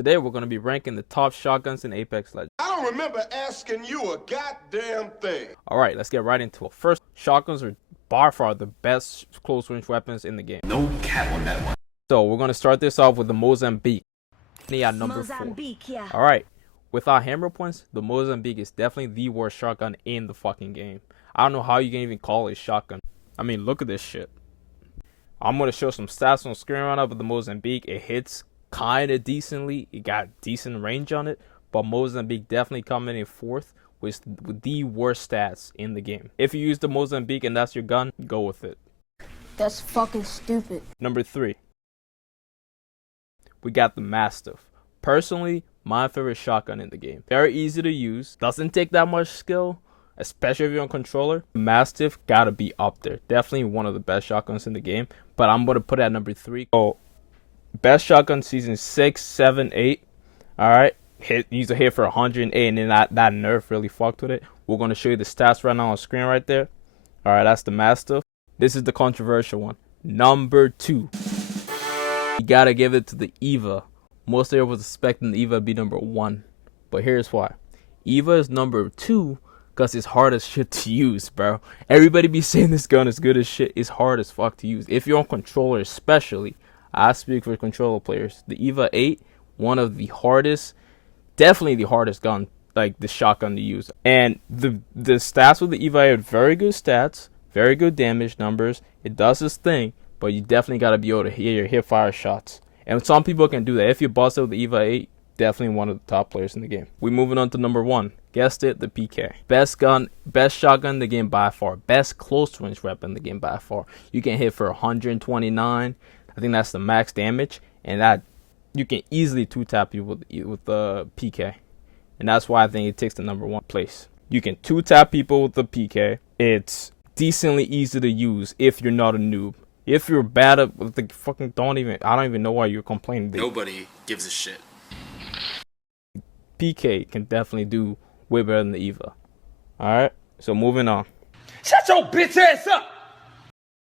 Today we're going to be ranking the top shotguns in Apex Legends. I don't remember asking you a goddamn thing. Alright, let's get right into it. First, shotguns are by far the best close range weapons in the game. No cap on that one. So we're going to start this off with the Mozambique. At number 4. Yeah. Alright, without hammer points, the Mozambique is definitely the worst shotgun in the fucking game. I don't know how you can even call it a shotgun. I mean, look at this shit. I'm going to show some stats on screen right now with the Mozambique. It hits kind of decently. It got decent range on it. But Mozambique definitely coming in fourth with the worst stats in the game. If you use the Mozambique and that's your gun, go with it. That's fucking stupid. Number 3. We got the Mastiff. Personally, my favorite shotgun in the game. Very easy to use. Doesn't take that much skill, especially if you're on controller. Mastiff gotta be up there. Definitely one of the best shotguns in the game. But I'm gonna put it at number 3. Oh, best shotgun season 6, 7, 8. Alright. Used a hit for 108, and then that nerf really fucked with it. We're gonna show you the stats right now on screen right there. Alright, that's the Mastiff. This is the controversial one. Number 2. You gotta give it to the Eva. Most of was expecting the Eva to be number 1. But here's why. Eva is number 2 because it's hard as shit to use, bro. Everybody be saying this gun is good as shit. It's hard as fuck to use. If you're on controller especially, I speak for controller players. The Eva 8, one of the hardest, definitely the hardest gun, like the shotgun to use. And the stats with the Eva 8 are very good stats, very good damage numbers. It does its thing, but you definitely got to be able to hear your hip fire shots. And some people can do that. If you bust it with the Eva 8, definitely one of the top players in the game. We're moving on to number 1. Guessed it, the PK. Best gun, best shotgun in the game by far. Best close range weapon in the game by far. You can hit for 129. I think that's the max damage. And that you can easily 2-tap you with the PK. And that's why I think it takes the number 1 place. You can 2-tap people with the PK. It's decently easy to use if you're not a noob. If you're bad at the fucking I don't even know why you're complaining. Nobody gives a shit. PK can definitely do way better than the Eva. Alright, so moving on. Shut your bitch ass up!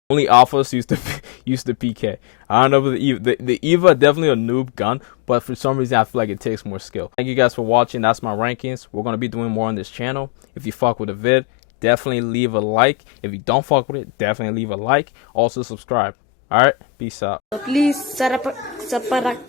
Only alphas used the PK. I don't know if the Eva definitely a noob gun, but for some reason I feel like it takes more skill. Thank you guys for watching. That's my rankings. We're gonna be doing more on this channel. If you fuck with the vid, definitely leave a like. If you don't fuck with it, definitely leave a like. Also subscribe. Alright, peace out. Please, Sarapakarai.